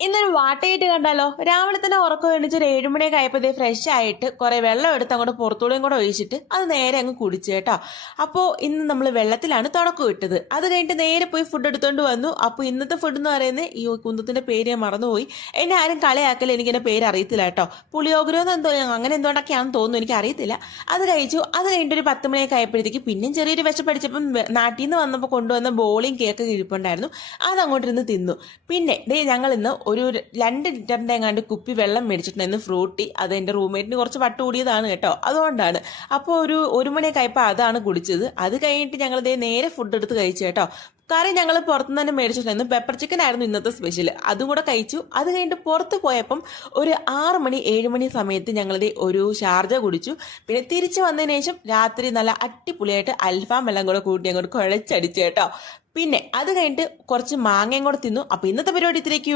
ഇന്നൊരു വാട്ടയിട്ട് കണ്ടാലോ? രാവിലെ തന്നെ ഉറക്കം എണീച്ച് ഒരു ഏഴുമണിയൊക്കെ ആയപ്പോഴത്തേ ഫ്രഷ് ആയിട്ട് കുറെ വെള്ളം എടുത്ത് അങ്ങോട്ട് പുറത്തൂടെയും കൂടെ ഒഴിച്ചിട്ട് അത് നേരെ അങ്ങ് കുടിച്ചു കേട്ടോ. അപ്പോൾ ഇന്ന് നമ്മൾ വെള്ളത്തിലാണ് തുടക്കം ഇട്ടത്. അത് കഴിഞ്ഞിട്ട് നേരെ പോയി ഫുഡ് എടുത്തുകൊണ്ട് വന്നു. അപ്പോൾ ഇന്നത്തെ ഫുഡ് എന്ന് പറയുന്നത് ഈ കുന്തത്തിന്റെ പേര് ഞാൻ മറന്നുപോയി. എന്നെ ആരും എനിക്ക് എന്റെ പേര് അറിയത്തില്ല കേട്ടോ. പുളിയോഗ്രോ എന്തോ അങ്ങനെ എന്തുകൊണ്ടൊക്കെയാണെന്ന് തോന്നുന്നു. എനിക്ക് അറിയത്തില്ല. അത് കഴിച്ചു. അത് കഴിഞ്ഞിട്ട് ഒരു പത്ത് മണിയൊക്കെ ആയപ്പോഴത്തേക്ക് പിന്നെയും ചെറിയൊരു വിശപ്പടിച്ചപ്പം നാട്ടിൽ നിന്ന് വന്നപ്പോൾ കൊണ്ടുവന്ന ബോളിയും കേക്ക് ഇരിപ്പുണ്ടായിരുന്നു. അത് അങ്ങോട്ട് ഇരുന്ന് തിന്നു. പിന്നെ ദേ ഞങ്ങൾ ഇന്ന് ഒരു രണ്ട് ലിറ്ററിന്റെ എങ്ങാണ്ട് കുപ്പി വെള്ളം മേടിച്ചിട്ടുണ്ടായിരുന്നു ഫ്രൂട്ടി. അത് എന്റെ റൂംമേറ്റിന് കുറച്ച് വട്ട് കൂടിയതാണ് കേട്ടോ. അതുകൊണ്ടാണ്. അപ്പോൾ ഒരു ഒരു മണിയൊക്കെ ആയപ്പോൾ അതാണ് കുടിച്ചത്. അത് കഴിഞ്ഞിട്ട് ഞങ്ങൾ ദേ നേരെ ഫുഡ് എടുത്ത് കഴിച്ചു കേട്ടോ. കറി ഞങ്ങൾ പുറത്തുനിന്ന് തന്നെ മേടിച്ചിട്ടുണ്ടായിരുന്നു. പെപ്പർ ചിക്കൻ ആയിരുന്നു ഇന്നത്തെ സ്പെഷ്യൽ അതും കൂടെ കഴിച്ചു. അത് കഴിഞ്ഞിട്ട് പുറത്ത് പോയപ്പം ഒരു ആറ് മണി ഏഴ് മണി സമയത്ത് ഞങ്ങളുടെ ഒരു ഷാർജ കുടിച്ചു. പിന്നെ തിരിച്ചു വന്നതിന് ശേഷം രാത്രി നല്ല അടിപൊളിയായിട്ട് അൽഫാം എല്ലാം കൂടെ കൂട്ടി അങ്ങോട്ട് കുഴച്ചടിച്ചു കേട്ടോ. പിന്നെ അത് കഴിഞ്ഞിട്ട് കുറച്ച് മാങ്ങയും കൂടെ തിന്നു. അപ്പൊ ഇന്നത്തെ പരിപാടി ഇത്രയൊക്കെ